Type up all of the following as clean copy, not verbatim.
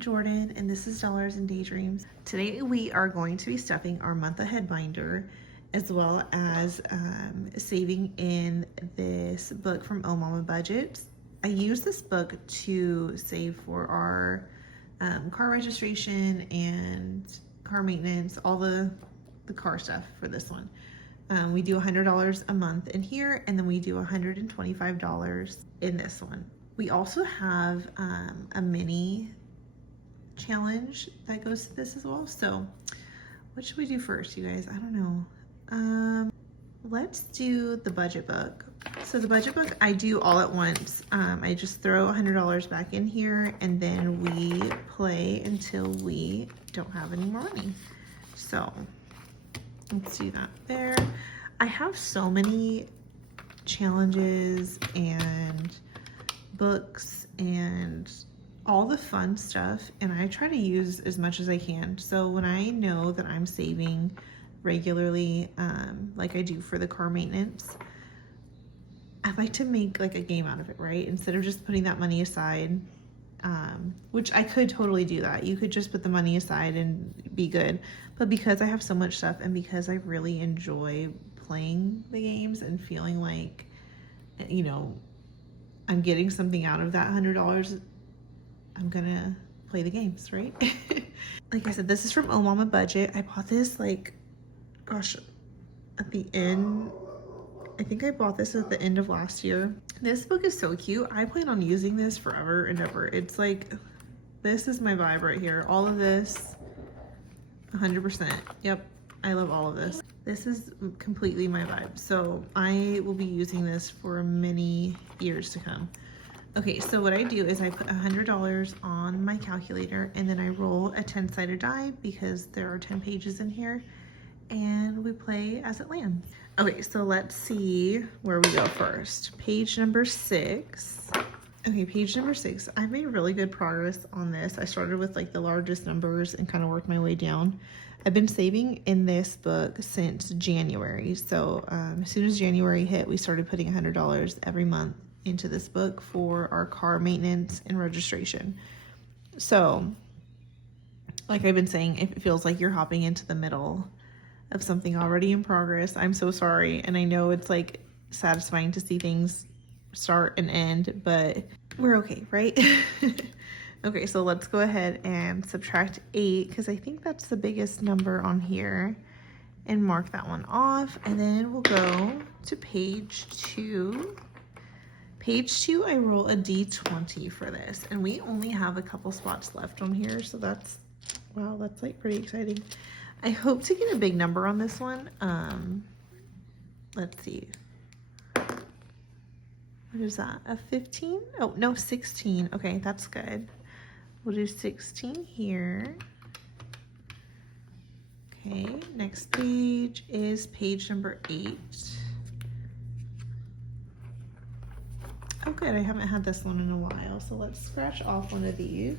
Jordan, and this is Dollars and Daydreams. Today we are going to be stuffing our month ahead binder as well as saving in this book from Oh Mama Budget. I use this book to save for our car registration and car maintenance, all the car stuff for this one. We do $100 a month in here, and then we do $125 in this one. We also have a mini challenge that goes to this as well. So what should we do first, you guys? I don't know. Let's do the budget book. So the budget book I do all at once. I just throw $100 back in here, and then we play until we don't have any more money. So let's do that there. I have so many challenges and books and all the fun stuff, and I try to use as much as I can. So when I know that I'm saving regularly, like I do for the car maintenance, I like to make like a game out of it, right? Instead of just putting that money aside, which I could totally do that. You could just put the money aside and be good. But because I have so much stuff, and because I really enjoy playing the games and feeling like, you know, I'm getting something out of that $100, I'm gonna play the games, right? Like I said, this is from Oh Mama Budget. I bought this like, gosh, at the end, I think I bought this at the end of last year. This book is so cute. I plan on using this forever and ever. It's like, this is my vibe right here. All of this, 100%. Yep, I love all of this. This is completely my vibe. So I will be using this for many years to come. Okay, so what I do is I put $100 on my calculator, and then I roll a 10-sided die because there are 10 pages in here, and we play as it lands. Okay, so let's see where we go first. Page number 6. Okay, page number 6. I made really good progress on this. I started with like the largest numbers and kind of worked my way down. I've been saving in this book since January. So as soon as January hit, we started putting $100 every month into this book for our car maintenance and registration. So like I've been saying, if it feels like you're hopping into the middle of something already in progress, I'm so sorry. And I know it's like satisfying to see things start and end, but we're okay, right? Okay, so let's go ahead and subtract 8, because I think that's the biggest number on here, and mark that one off. And then we'll go to page 2. Page 2, I roll a D20 for this, and we only have a couple spots left on here, so that's, wow, that's like pretty exciting. I hope to get a big number on this one. Let's see. What is that? A 15? Oh, no, 16. Okay, that's good. We'll do 16 here. Okay, next page is page number 8. Oh, good. I haven't had this one in a while, so let's scratch off one of these.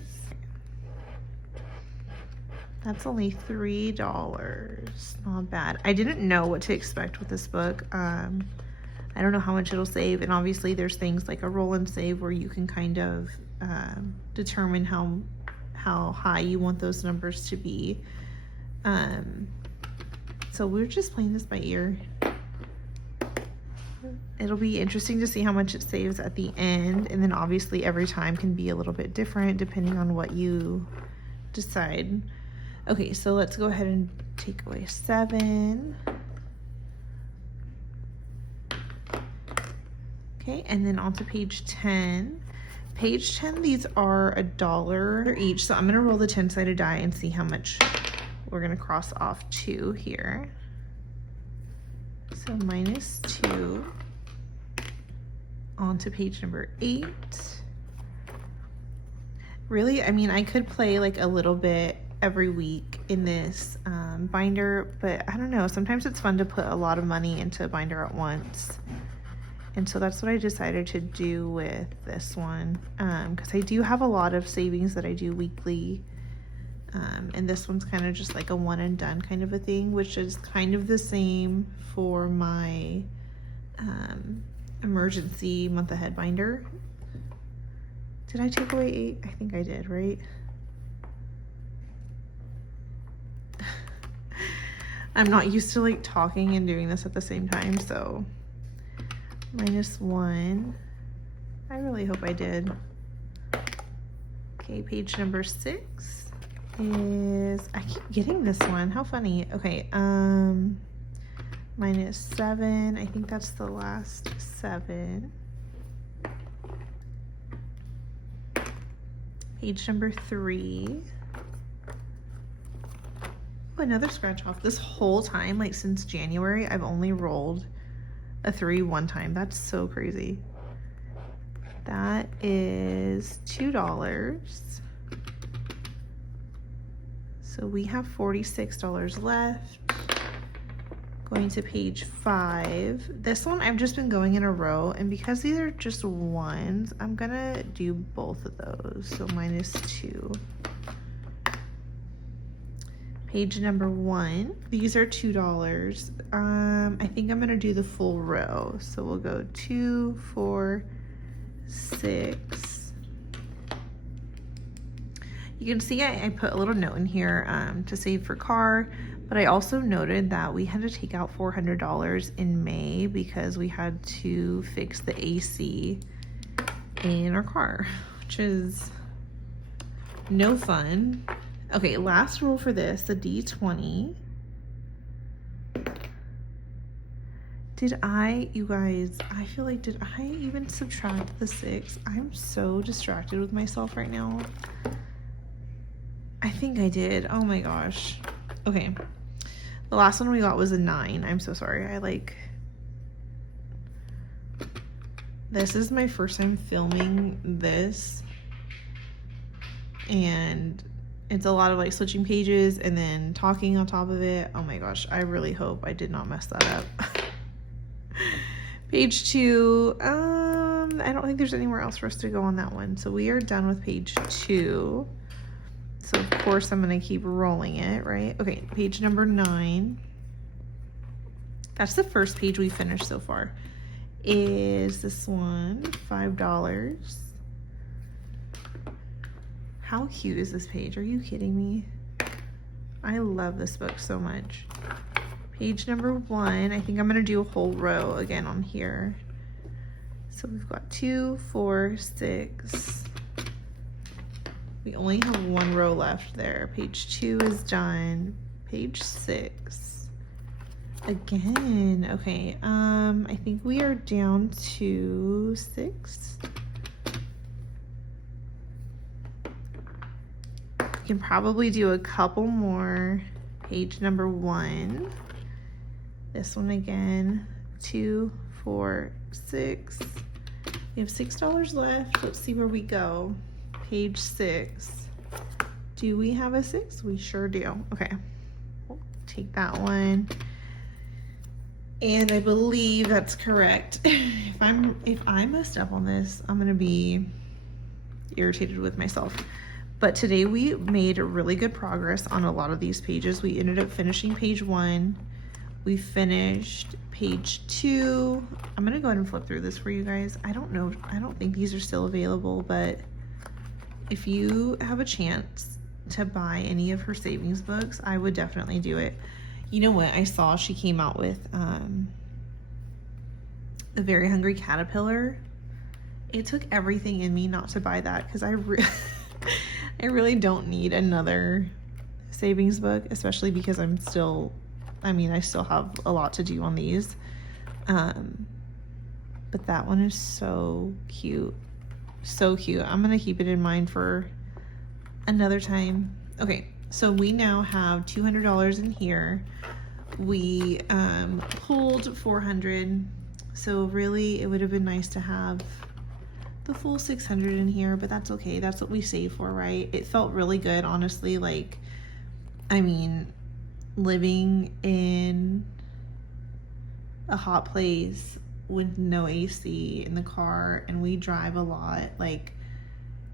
That's only $3. Not bad. I didn't know what to expect with this book. I don't know how much it'll save, and obviously there's things like a roll and save where you can kind of determine how high you want those numbers to be. So we're just playing this by ear. It'll be interesting to see how much it saves at the end, and then obviously every time can be a little bit different depending on what you decide. Okay, so let's go ahead and take away 7. Okay, and then on to page 10. Page 10, these are $1 each, so I'm gonna roll the 10-sided die and see how much we're gonna cross off 2 here. So -2. On to page number 8. Really, I mean, I could play like a little bit every week in this binder, but I don't know, sometimes it's fun to put a lot of money into a binder at once. And so that's what I decided to do with this one, because I do have a lot of savings that I do weekly, and this one's kind of just like a one and done kind of a thing, which is kind of the same for my emergency month ahead binder. Did I take away 8? I think I did, right? I'm not used to like talking and doing this at the same time, so -1. I really hope I did. Okay, page number 6 is, I keep getting this one, how funny. Okay, -7, I think that's the last 7. Page number 3. Oh, another scratch off. This whole time, like since January, I've only rolled a 3 one time. That's so crazy. That is $2. So we have $46 left. Going to page 5. This one I've just been going in a row, and because these are just ones, I'm gonna do both of those. So -2. Page number 1. These are $2. I think I'm gonna do the full row. So we'll go 2, 4, 6. You can see I put a little note in here to save for car, but I also noted that we had to take out $400 in May because we had to fix the AC in our car, which is no fun. Okay, last roll for this, the D20. You guys, I feel like, did I even subtract the 6? I'm so distracted with myself right now. I think I did. Oh my gosh. Okay. The last one we got was a 9. I'm so sorry. This is my first time filming this. And it's a lot of like switching pages and then talking on top of it. Oh my gosh. I really hope I did not mess that up. Page 2. I don't think there's anywhere else for us to go on that one. So we are done with page 2. So of course I'm gonna keep rolling it, right? Okay, page number 9. That's the first page we finished so far. Is this one, $5. How cute is this page? Are you kidding me? I love this book so much. Page number 1, I think I'm gonna do a whole row again on here. So we've got 2, 4, 6. We only have 1 row left there. Page 2 is done. Page 6. Again, okay, I think we are down to 6. We can probably do a couple more. Page number 1. This one again, 2, 4, 6. We have $6 left. Let's see where we go. Page 6. Do we have a 6? We sure do. Okay, we'll take that one. And I believe that's correct. If I messed up on this, I'm gonna be irritated with myself. But today we made really good progress on a lot of these pages. We ended up finishing page 1. We finished page 2. I'm gonna go ahead and flip through this for you guys. I don't know, I don't think these are still available, but if you have a chance to buy any of her savings books, I would definitely do it. You know what? I saw she came out with The Very Hungry Caterpillar. It took everything in me not to buy that because I really don't need another savings book, especially because I still have a lot to do on these. But that one is so cute. So cute. I'm gonna keep it in mind for another time. Okay, so we now have $200 in here. We pulled $400, so really it would have been nice to have the full $600 in here, but that's okay. That's what we save for, right? It felt really good, honestly. Like, I mean, living in a hot place with no AC in the car, and we drive a lot. Like,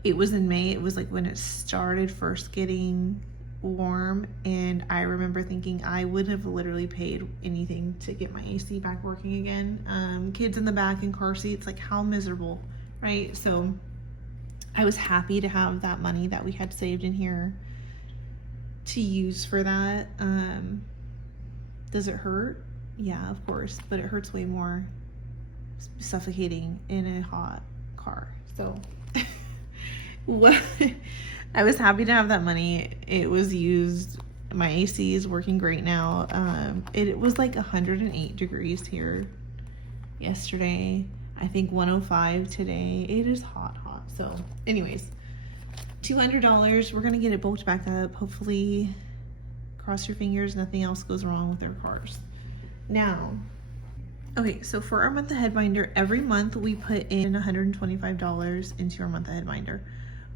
it was in May. It was like when it started first getting warm, and I remember thinking I would have literally paid anything to get my AC back working again. Kids in the back in car seats, like how miserable, right? So I was happy to have that money that we had saved in here to use for that. Does it hurt? Yeah, of course, but it hurts way more suffocating in a hot car. So what, I was happy to have that money. It was used. My AC is working great now. It was like 108 degrees here yesterday. I think 105 today. It is hot. So anyways, $200. We're gonna get it bulked back up. Hopefully, cross your fingers, nothing else goes wrong with their cars. Now, okay, so for our month ahead binder, every month we put in $125 into our month ahead binder.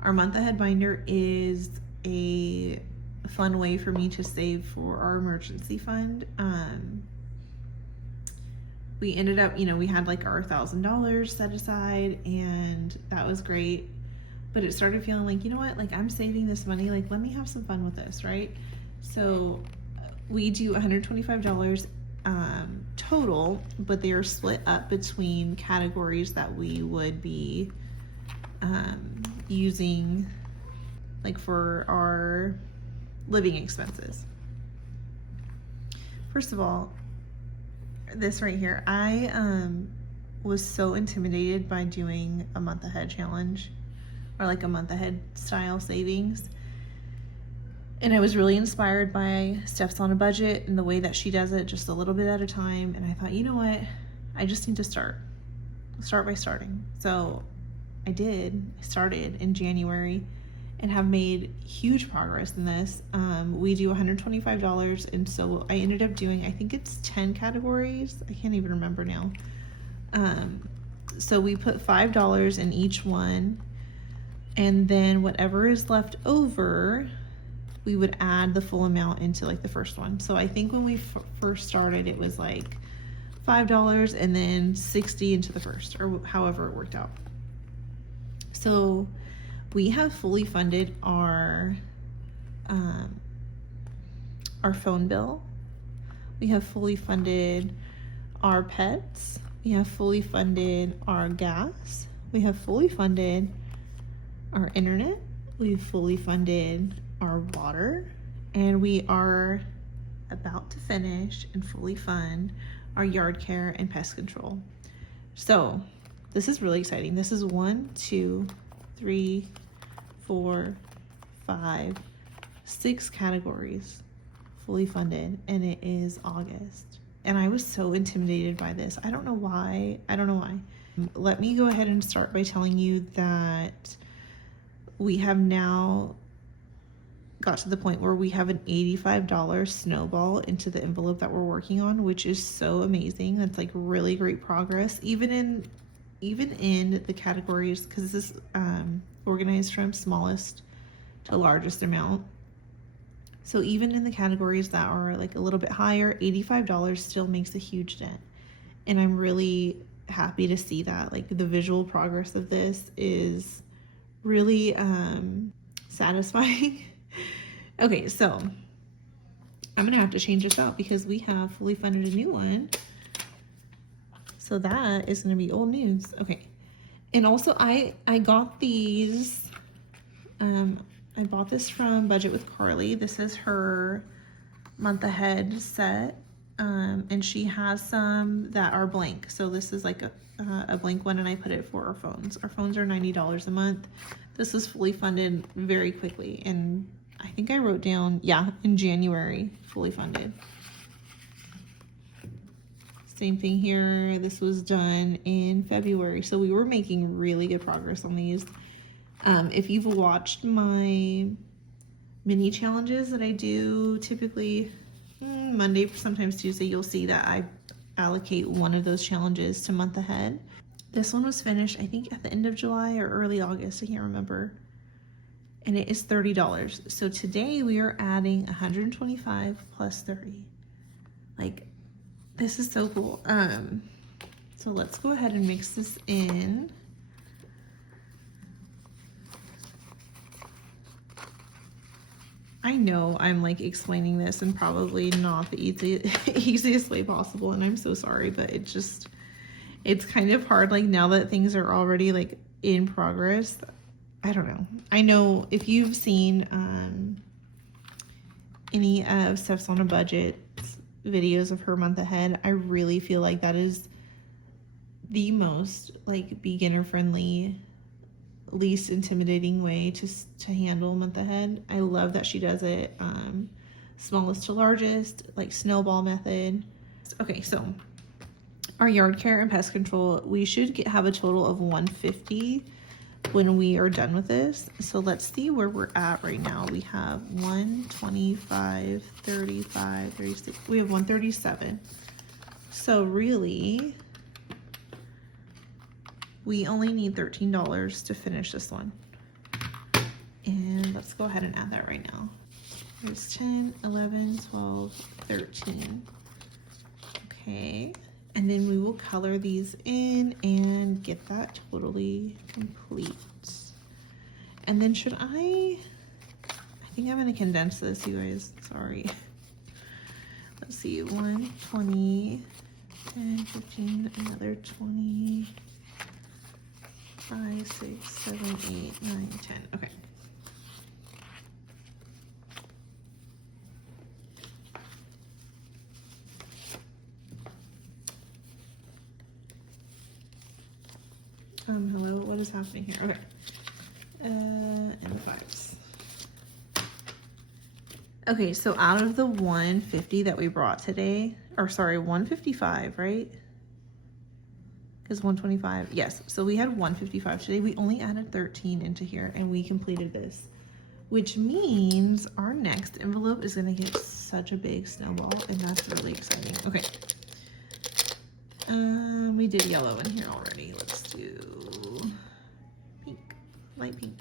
Our month ahead binder is a fun way for me to save for our emergency fund. We ended up, we had like our $1,000 set aside, and that was great. But it started feeling like, you know what, like I'm saving this money, like let me have some fun with this, right? So we do $125 total, but they are split up between categories that we would be using like for our living expenses. First of all, this right here, I was so intimidated by doing a month ahead challenge or like a month ahead style savings. And I was really inspired by Steph's on a Budget and the way that she does it just a little bit at a time. And I thought, you know what? I just need to start by starting. So I did. I started in January and have made huge progress in this. We do $125, and so I ended up doing, I think it's 10 categories. I can't even remember now. So we put $5 in each one, and then whatever is left over, we would add the full amount into like the first one. So I think when we first started, it was like $5 and then 60 into the first, or however it worked out. So we have fully funded our phone bill. We have fully funded our pets. We have fully funded our gas. We have fully funded our internet. We've fully funded our water, and we are about to finish and fully fund our yard care and pest control. So this is really exciting. This is 1, 2, 3, 4, 5, 6 categories fully funded, and it is August. And I was so intimidated by this. I don't know why. Let me go ahead and start by telling you that we have now got to the point where we have an $85 snowball into the envelope that we're working on, which is so amazing. That's like really great progress, even in the categories, because this is organized from smallest to largest amount. So even in the categories that are like a little bit higher, $85 still makes a huge dent. And I'm really happy to see that. Like the visual progress of this is really satisfying. Okay, so I'm gonna have to change this out because we have fully funded a new one. So that is gonna be old news. Okay, and also I got these, I bought this from Budget with Carly. This is her month ahead set, and she has some that are blank. So this is like a blank one, and I put it for our phones. Our phones are $90 a month. This is fully funded very quickly, and I think I wrote down, yeah, in January, fully funded. Same thing here. This was done in February. So we were making really good progress on these. If you've watched my mini challenges that I do typically Monday, sometimes Tuesday, you'll see that I allocate one of those challenges to month ahead. This one was finished, I think, at the end of July or early August. I can't remember. And it is $30. So today we are adding 125 plus 30. Like, this is so cool. So let's go ahead and mix this in. I know I'm like explaining this and probably not the easiest way possible, and I'm so sorry, but it's kind of hard, like now that things are already like in progress. I don't know. I know if you've seen any of Steph's on a Budget videos of her month ahead, I really feel like that is the most like beginner friendly, least intimidating way to handle month ahead. I love that she does it smallest to largest, like snowball method. Okay, so our yard care and pest control, we should have a total of 150 when we are done with this. So let's see where we're at right now. We have 125, 35, 36, we have 137. So really, we only need $13 to finish this one. And let's go ahead and add that right now. There's 10, 11, 12, 13. Okay. And then we will color these in and get that totally complete. And then I think I'm gonna condense this, you guys, sorry. Let's see, 1, 20, 10, 15, another 20, 5, 6, 7, 8, 9, 10, okay. Hello, what is happening here? Okay. And the 5s. Okay, so out of the 150 that we brought today, or sorry, 155, right? Because 125, yes. So we had 155 today. We only added 13 into here and we completed this, which means our next envelope is gonna get such a big snowball, and that's really exciting. Okay. We did yellow in here already. Let's do pink, light pink.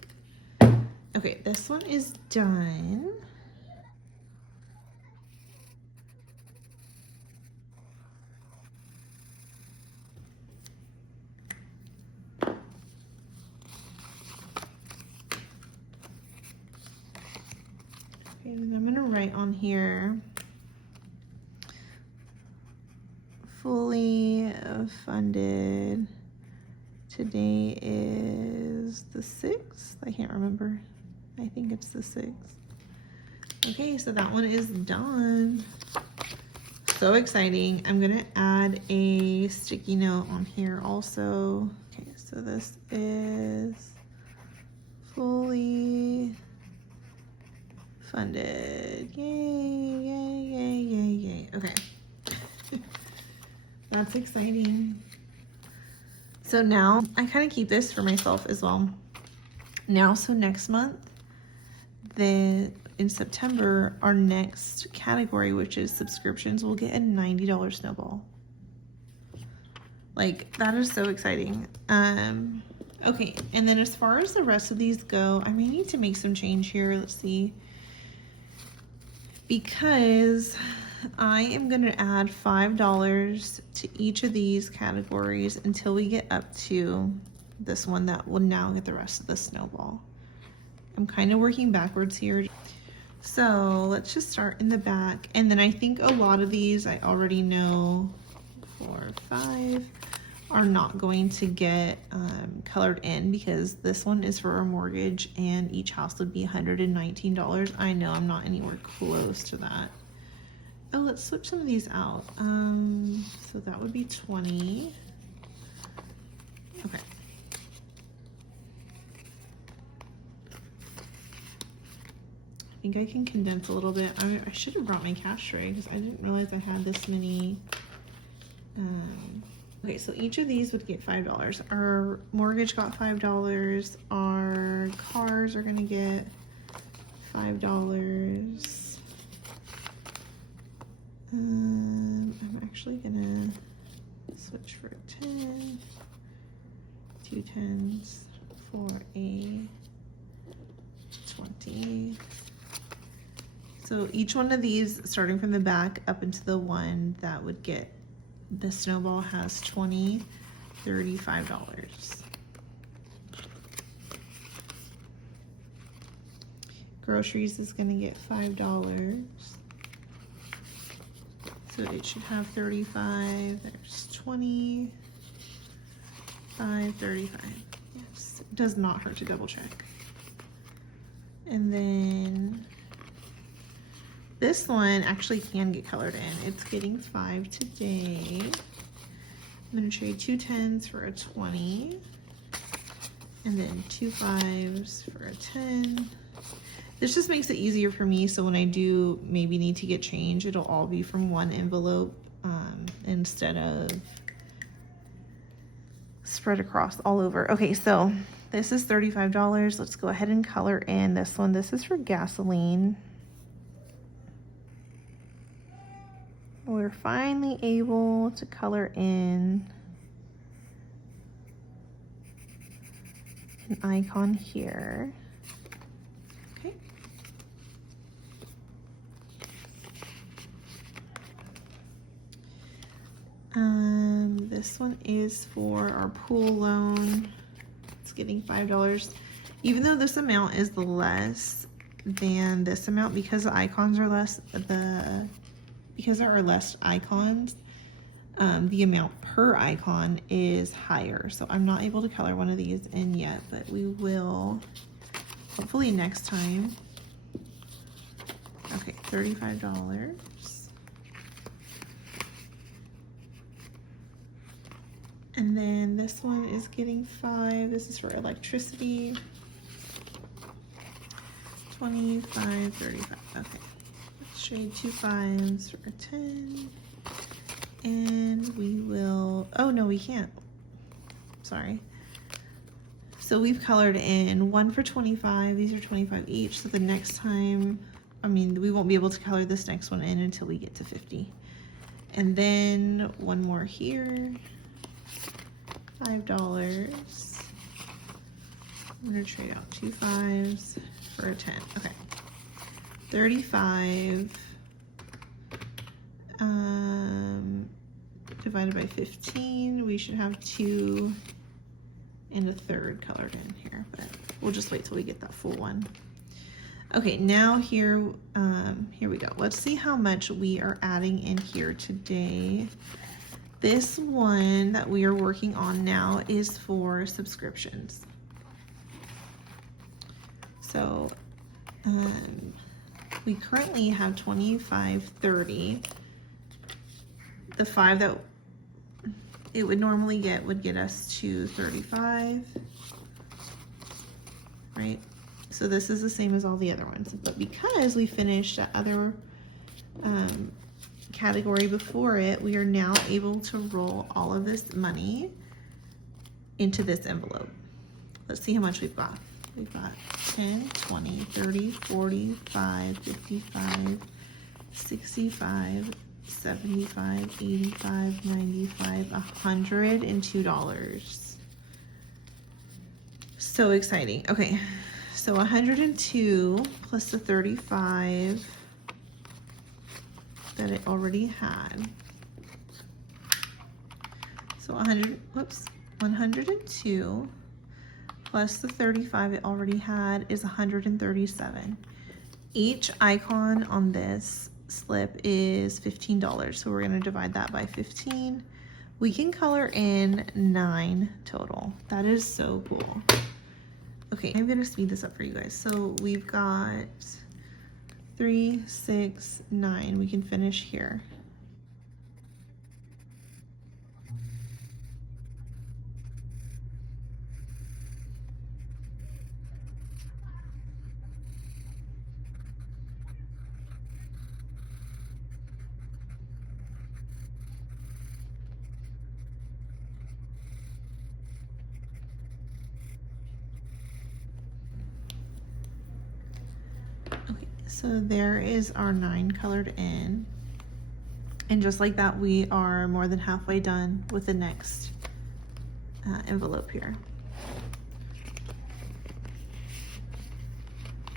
Okay, this one is done. Okay, and I'm gonna write on here, fully funded. Today is the 6th. I can't remember. I think it's the 6th. Okay, so that one is done. So exciting. I'm gonna add a sticky note on here also. Okay, so this is fully funded. Yay, yay, yay, yay, yay. Okay. That's exciting. So now I kind of keep this for myself as well. Now, so next month, in September, our next category, which is subscriptions, will get a $90 snowball. Like, that is so exciting. Okay, and then as far as the rest of these go, I may need to make some change here. Let's see. Because I am going to add $5 to each of these categories until we get up to this one that will now get the rest of the snowball. I'm kind of working backwards here. So let's just start in the back. And then I think a lot of these I already know 4, 5 are not going to get colored in because this one is for a mortgage and each house would be $119. I know I'm not anywhere close to that. Oh, let's switch some of these out. So that would be 20. Okay. I think I can condense a little bit. I should have brought my cash tray because I didn't realize I had this many. Okay, so each of these would get $5. Our mortgage got $5. Our cars are gonna get $5. I'm actually gonna switch for 10, 2 10s for a 20. So each one of these, starting from the back up into the one that would get the snowball, has $20, $35. Groceries is gonna get $5. So it should have 35, there's 20, 5, 35. Yes, it does not hurt to double check. And then This one actually can get colored in. It's getting 5 today. I'm gonna trade 2 10s for a 20. And then 2 5s for a 10. This just makes it easier for me, so when I do maybe need to get change, it'll all be from one envelope instead of spread across all over. Okay, so this is $35. Let's go ahead and color in this one. This is for gasoline. We're finally able to color in an icon here. Okay. This one is for our pool loan. It's getting $5. Even though this amount is less than this amount, because the icons are less, because there are less icons, the amount per icon is higher. So I'm not able to color one of these in yet, but we will hopefully next time. Okay, $35. And then this one is getting 5. This is for electricity. 25, 35. Okay. Let's trade 2 5s for a 10. And we will, oh no, we can't. Sorry. So we've colored in 1 for 25. These are 25 each. So the next time, I mean, we won't be able to color this next one in until we get to 50. And then one more here. $5. I'm gonna trade out 2 5s for a 10. Okay. 35 divided by 15. We should have 2 and a 1/3 colored in here, but we'll just wait till we get that full one. Okay, now here we go. Let's see how much we are adding in here today. This one that we are working on now is for subscriptions. So we currently have 25, 30. The 5 that it would normally get would get us to 35, right? So this is the same as all the other ones, but because we finished that other category before it, we are now able to roll all of this money into this envelope. Let's see how much we've got. We've got 10, 20, 30, 45, 55, 65, 75, 85, 95, $102. So exciting. Okay, so 102 plus the 35 that it already had. So 102 plus the 35 it already had is 137. Each icon on this slip is $15, so we're going to divide that by 15. We can color in 9 total. That is so cool. Okay, I'm going to speed this up for you guys. So we've got 3, 6, 9. We can finish here. So there is our 9 colored in. And just like that, we are more than halfway done with the next envelope here.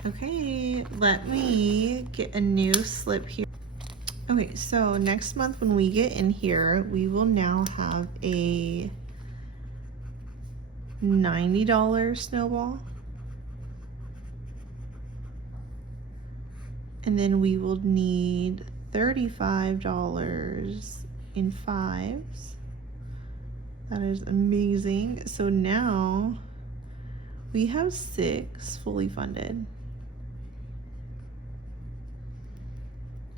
Okay, let me get a new slip here. Okay, so next month when we get in here, we will now have a $90 snowball. And then we will need $35 in 5s. That is amazing. So now we have 6 fully funded.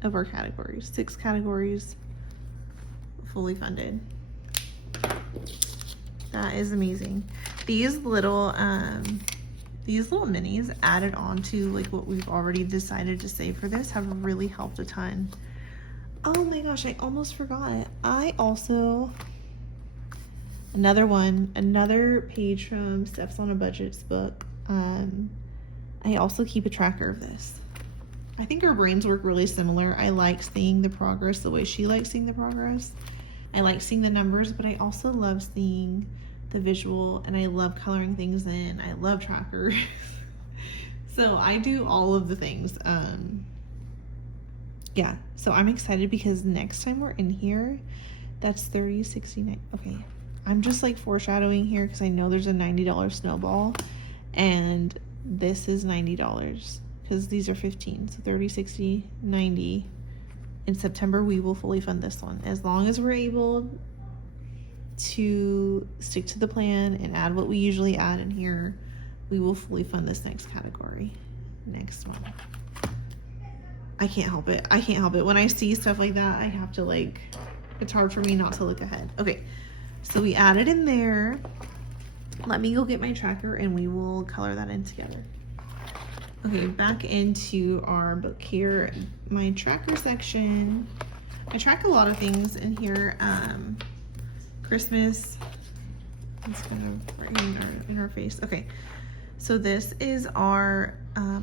of our categories. 6 categories fully funded. That is amazing. These little minis added on to like what we've already decided to save for this have really helped a ton. Oh my gosh, I almost forgot. I also, another page from Steph's on a Budget's book. I also keep a tracker of this. I think our brains work really similar. I like seeing the progress the way she likes seeing the progress. I like seeing the numbers, but I also love seeing the visual, and I love coloring things in. I love trackers. So I do all of the things. Yeah, so I'm excited because next time we're in here, that's 30, 69. Okay, I'm just like foreshadowing here because I know there's a $90 snowball, and this is $90 because these are 15. So 30, 60, 90. In September, we will fully fund this one. As long as we're able to stick to the plan and add what we usually add in here, we will fully fund this next category next month. I can't help it. I can't help it. When I see stuff like that, I have to like, it's hard for me not to look ahead. Okay, so we added in there. Let me go get my tracker and we will color that in together. Okay, back into our book here. My tracker section. I track a lot of things in here. Christmas. It's kind of right in our face. Okay, so this is our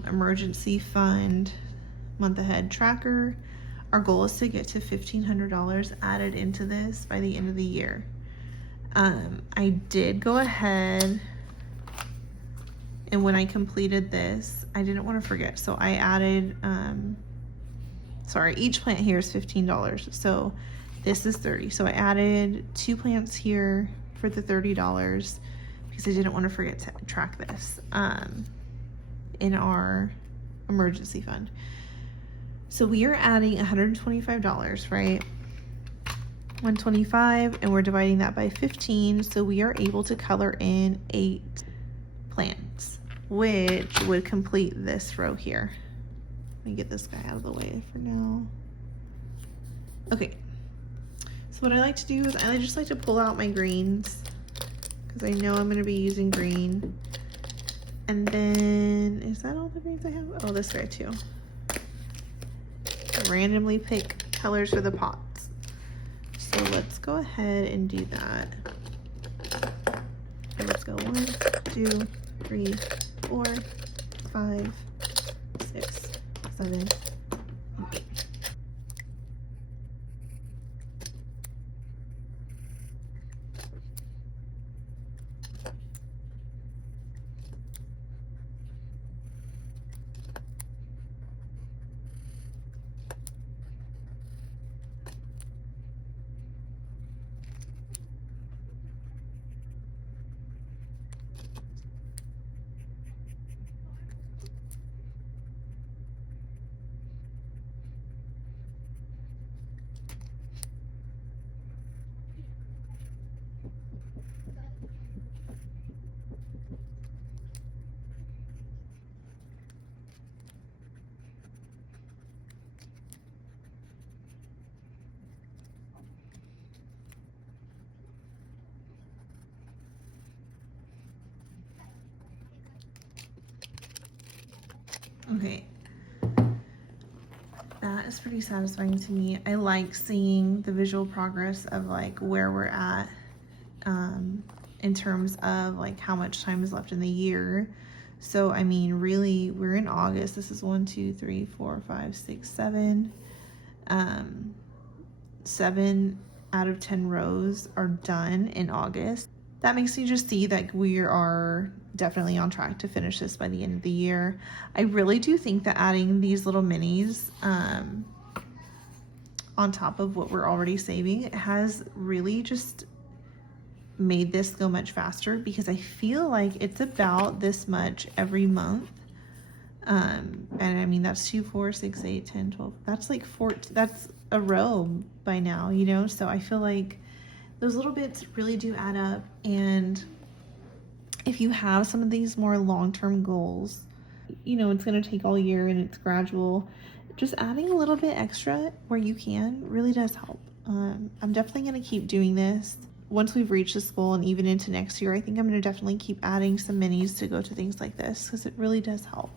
emergency fund month ahead tracker. Our goal is to get to $1,500 added into this by the end of the year. I did go ahead, and when I completed this, I didn't want to forget, so I added, sorry, each plant here is $15, so this is $30. So I added 2 plants here for the $30 because I didn't want to forget to track this in our emergency fund. So we are adding $125, right? 125, and we're dividing that by 15, so we are able to color in 8 plants, which would complete this row here. Let me get this guy out of the way for now. Okay, so what I like to do is I just like to pull out my greens because I know I'm going to be using green. And then, is that all the greens I have? Oh, this guy too. Randomly pick colors for the pots. So let's go ahead and do that. Okay, let's go 1, 2, 3, 4, 5, 6, 7, and 8. Okay, that is pretty satisfying to me. I like seeing the visual progress of like where we're at in terms of like how much time is left in the year. So I mean, really, we're in August. This is 1, 2, 3, 4, 5, 6, 7. 7 out of 10 rows are done in August. That makes me just see that we are definitely on track to finish this by the end of the year. I really do think that adding these little minis on top of what we're already saving has really just made this go much faster, because I feel like it's about this much every month. And I mean, that's 2, 4, 6, 8, 10, 12. That's like 14. That's a row by now, you know? So I feel like those little bits really do add up. And if you have some of these more long-term goals, you know, it's going to take all year and it's gradual. just adding a little bit extra where you can really does help. I'm definitely going to keep doing this. Once we've reached this goal and even into next year, I think I'm going to definitely keep adding some minis to go to things like this because it really does help.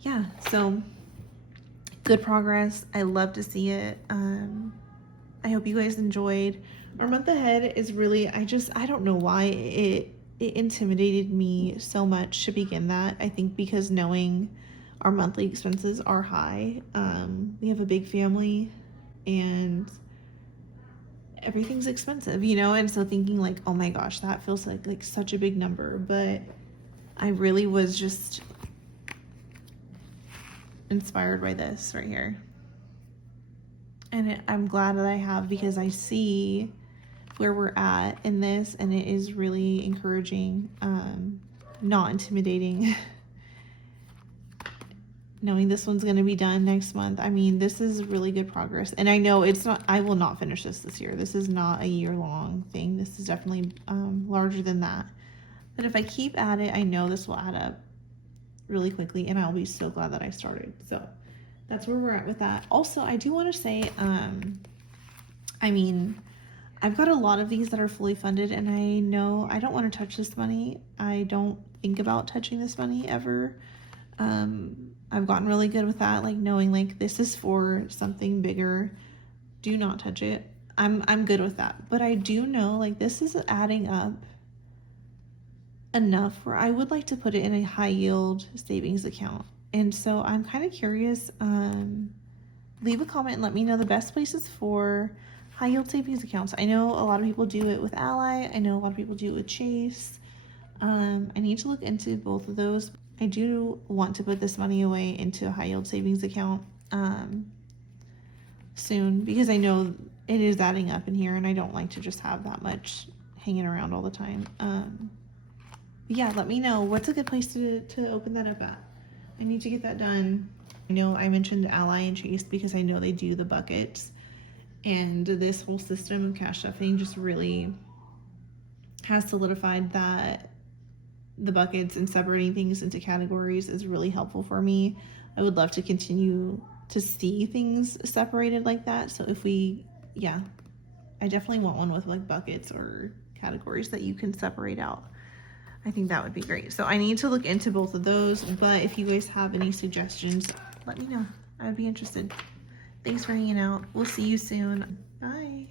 Yeah, so good progress. I love to see it. I hope you guys enjoyed. Our month ahead is really, I don't know why it intimidated me so much to begin that. I think because knowing our monthly expenses are high. We have a big family and everything's expensive, you know? And so thinking like, oh my gosh, that feels like such a big number. But I really was just inspired by this right here. And I'm glad that I have, because I see where we're at in this, and it is really encouraging, not intimidating. Knowing this one's going to be done next month. I mean, this is really good progress. And I know it's not, I will not finish this year. This is not a year-long thing. This is definitely larger than that. But if I keep at it, I know this will add up really quickly, and I'll be so glad that I started. So that's where we're at with that. Also, I do want to say, I mean, I've got a lot of these that are fully funded, and I know I don't want to touch this money. I don't think about touching this money ever. I've gotten really good with that, like knowing like this is for something bigger. Do not touch it. I'm good with that. But I do know like this is adding up enough where I would like to put it in a high yield savings account. And so I'm kind of curious. Leave a comment and let me know the best places for high yield savings accounts. I know a lot of people do it with Ally. I know a lot of people do it with Chase. I need to look into both of those. I do want to put this money away into a high yield savings account soon, because I know it is adding up in here and I don't like to just have that much hanging around all the time. Yeah, let me know what's a good place to open that up at. I need to get that done. I know I mentioned Ally and Chase because I know they do the buckets, and this whole system of cash stuffing just really has solidified that the buckets and separating things into categories is really helpful for me. I would love to continue to see things separated like that. So if we, yeah, I definitely want one with like buckets or categories that you can separate out. I think that would be great. So I need to look into both of those, but if you guys have any suggestions, let me know. I would be interested. Thanks for hanging out. We'll see you soon. Bye.